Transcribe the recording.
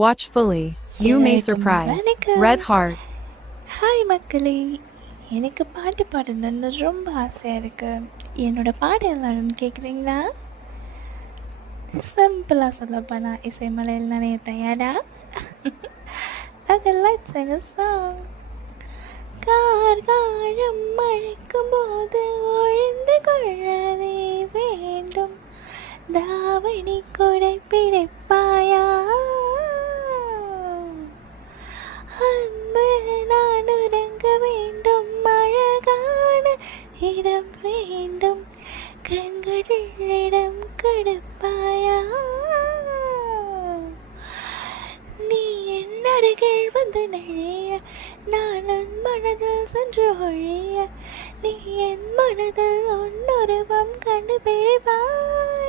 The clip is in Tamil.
Watch fully. You may எல்லாருக்கும் surprise. வணக்கம். Red heart. ஹாய் மக்களே, எனக்கு பாட்டு பாடணுன்னு ரொம்ப ஆசையாக இருக்கு. என்னோட பாட்டு எல்லாரும் கேட்குறீங்களா? சிம்பிளாக சொல்லப்போனா இசைமலையில் நிறைய தயாரா? அதெல்லாம் சின்ன சாங். கார்காலம் மழைக்கும் போது ஒழிந்து கொள்ளவே வேண்டும், தாவணி கொடை பிடிப்பாயா? அன்பு நான் உறங்க வேண்டும், அழகான இடம் வேண்டும், கண்களிடம் கொடுப்பாயா? நீ என் அருகில் வந்து நழைய, நான் உன் மனதில் சென்று ஒழிய, நீ என் மனதில் உன்னுருவம் கண்டுபிடிப்பாயா?